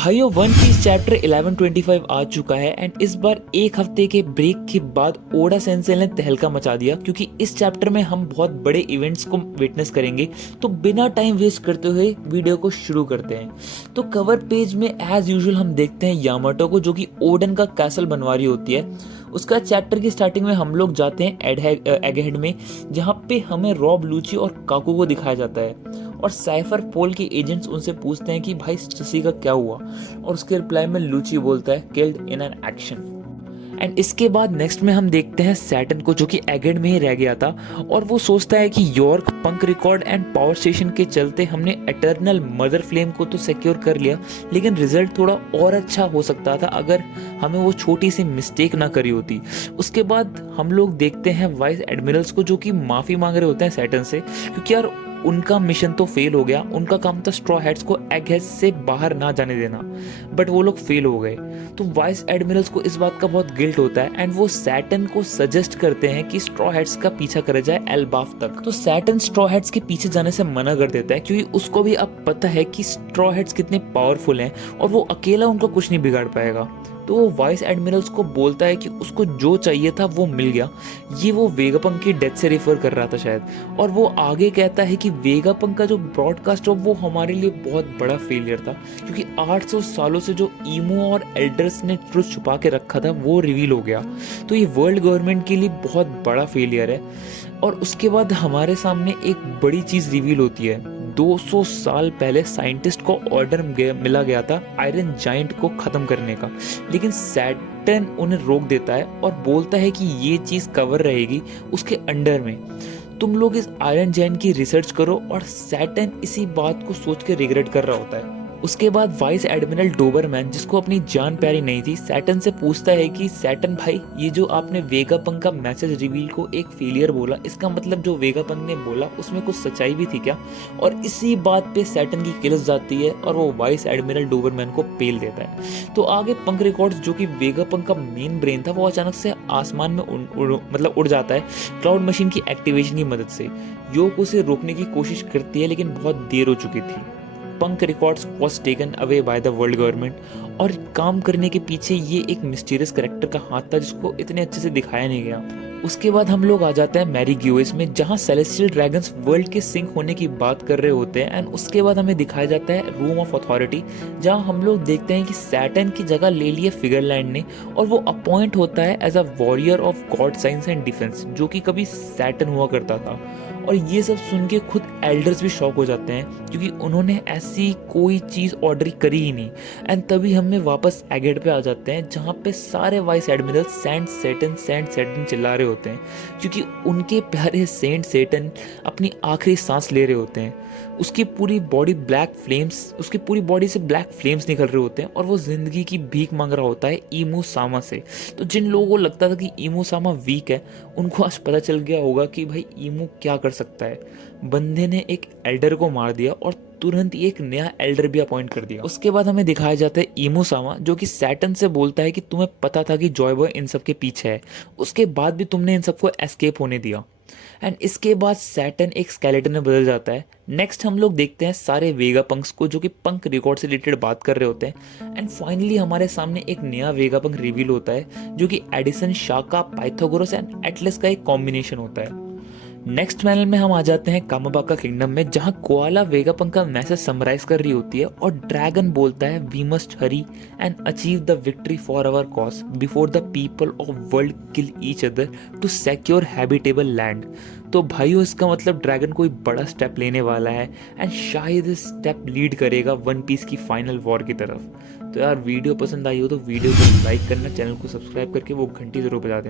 भाइयों one piece chapter 1125 आ चुका है एंड इस बार एक हफ्ते के ब्रेक के बाद ओडा सेंसेई ने तहलका मचा दिया क्योंकि इस चैप्टर में हम बहुत बड़े इवेंट्स को विटनेस करेंगे। तो बिना टाइम वेस्ट करते हुए वीडियो को शुरू करते हैं। तो कवर पेज में एज यूजुअल हम देखते हैं यामाटो को, जो कि ओडन का कैसल बनवा रही होती है। उसका चैप्टर की स्टार्टिंग में हम लोग जाते हैं एगहेड में, जहाँ पे हमें रॉब, लूची और काकू को दिखाया जाता है और साइफर पोल के एजेंट्स उनसे पूछते हैं कि भाई स्टसी का क्या हुआ, और उसके रिप्लाई में लूची बोलता है killed in an action. And इसके बाद नेक्स्ट में हम देखते हैं सैटर्न को, जो कि एगेड में ही रह गया था और वो सोचता है कि York, punk record and power station के चलते हमने एटर्नल मदर फ्लेम को तो सिक्योर कर लिया, लेकिन रिजल्ट थोड़ा और अच्छा हो सकता था अगर हमें वो छोटी सी मिस्टेक ना करी होती। उसके बाद हम लोग देखते हैं वाइस एडमिरल्स को, जो कि माफी मांग रहे होते हैं सैटर्न से, क्योंकि यार उनका मिशन तो फेल हो गया। उनका काम था स्ट्रॉ हैट्स को एगहेड से बाहर ना जाने देना, बट वो लोग फेल हो गए। तो वाइस एडमिरल्स को इस बात का बहुत गिल्ट होता है एंड वो सैटर्न को सजेस्ट करते हैं कि स्ट्रॉ हैट्स का पीछा करा जाए एल्बाफ तक। तो सैटर्न स्ट्रॉ हैट्स के पीछे जाने से मना कर देता है, क्योंकि उसको भी अब पता है कि स्ट्रॉ हैट्स कितने पावरफुल हैं और वो अकेला उनको कुछ नहीं बिगाड़ पाएगा। तो वो वाइस एडमिरल्स को बोलता है कि उसको जो चाहिए था वो मिल गया। ये वो वेगापंक की डेथ से रेफर कर रहा था शायद, और वो आगे कहता है कि वेगापंक का जो ब्रॉडकास्ट हो वो हमारे लिए बहुत बड़ा फेलियर था, क्योंकि 800 सालों से जो ईमो और एल्डर्स ने ट्रुथ छुपा के रखा था वो रिवील हो गया। तो ये वर्ल्ड गवर्नमेंट के लिए बहुत बड़ा फेलियर है। और उसके बाद हमारे सामने एक बड़ी चीज रिवील होती है। 200 साल पहले साइंटिस्ट को ऑर्डर मिला गया था आयरन जाइंट को खत्म करने का, लेकिन सैटर्न उन्हें रोक देता है और बोलता है कि ये चीज कवर रहेगी उसके अंडर में, तुम लोग इस आयरन जाइंट की रिसर्च करो। और सैटर्न इसी बात को सोच के रिग्रेट कर रहा होता है। उसके बाद वाइस एडमिरल डोबरमैन, जिसको अपनी जान प्यारी नहीं थी, सैटर्न से पूछता है कि सैटर्न भाई, ये जो आपने वेगापंक का मैसेज रिवील को एक फेलियर बोला, इसका मतलब जो वेगापंक ने बोला उसमें कुछ सच्चाई भी थी क्या? और इसी बात पे सैटर्न की किलस जाती है और वो वाइस एडमिरल डोबरमैन को पेल देता है। तो आगे पंक रिकॉर्ड्स, जो कि वेगापंक का मेन ब्रेन था, वो अचानक से आसमान में उड़ जाता है क्लाउड मशीन की एक्टिवेशन की मदद से। योक उसे रोकने की कोशिश करती है, लेकिन बहुत देर हो चुकी थी। Punk records was taken away by the world government, और काम करने के पीछे ये एक मिस्टीरियस कैरेक्टर का हाथ था जिसको इतने अच्छे से दिखाया नहीं गया। उसके बाद हम लोग आ जाते हैं मैरी ग्यूएस में, जहां सेलेस्टियल ड्रैगन्स वर्ल्ड के सिंक होने की बात कर रहे होते हैं। एंड उसके बाद हमें दिखाया जाता है रूम ऑफ अथॉरिटी, जहां हम लोग देखते हैं कि सैटर्न की जगह ले ली है फिगरलैंड ने, और वो अपॉइंट होता है as a warrior of god science and defence, जो कि कभी सैटर्न हुआ करता था। और ये सब सुन के खुद एल्डर्स भी शॉक हो जाते हैं, क्योंकि उन्होंने ऐसी कोई चीज ऑर्डर करी ही नहीं। एंड तभी हमें वापस एगेड पे आ जाते हैं, जहाँ पे सारे वाइस एडमिरल सेंट सैटर्न चिल्ला रहे होते हैं, क्योंकि उनके प्यारे सेंट सैटर्न अपनी आखिरी सांस ले रहे होते हैं। उसकी पूरी बॉडी से ब्लैक फ्लेम्स निकल रहे होते हैं और वो जिंदगी की भीख मांग रहा होता है ईमू सामा से। तो जिन लोगों को लगता था कि ईमू सामा वीक है, उनको आज पता चल गया होगा कि भाई ईमू क्या कर सकता है। बंदे ने एक एल्डर को मार दिया और तुरंत एक नया एल्डर भी अपॉइंट कर दिया। उसके बाद हमें दिखाया जाता है ईमू सामा, जो कि सैटर्न से बोलता है कि तुम्हें पता था कि जॉय बॉय इन सब के पीछे है, उसके बाद भी तुमने इन सबको एस्केप होने दिया। एंड इसके बाद सैटर्न एक स्केलेटन में बदल जाता है। नेक्स्ट हम लोग देखते हैं सारे वेगापंक्स को, जो कि पंक रिकॉर्ड से रिलेटेड बात कर रहे होते हैं। एंड फाइनली हमारे सामने एक नया वेगापंक रिवील होता है, जो कि Edison, Shaka, Pythagoras and Atlas का एक कॉम्बिनेशन होता है। नेक्स्ट पैनल में हम आ जाते हैं कामाबाका किंगडम में, जहां कोआला वेगापंक का मैसेज समराइज कर रही होती है और ड्रैगन बोलता है we must hurry and achieve the victory for our cause before the people of world kill each other to secure habitable land. तो भाइयों, इसका मतलब ड्रैगन कोई बड़ा स्टेप लेने वाला है एंड शायद इस स्टेप लीड करेगा वन पीस की फाइनल वॉर की तरफ। तो यार वीडियो पसंद आई हो तो वीडियो को लाइक करना, चैनल को सब्सक्राइब करके वो घंटी जरूर बजा देना।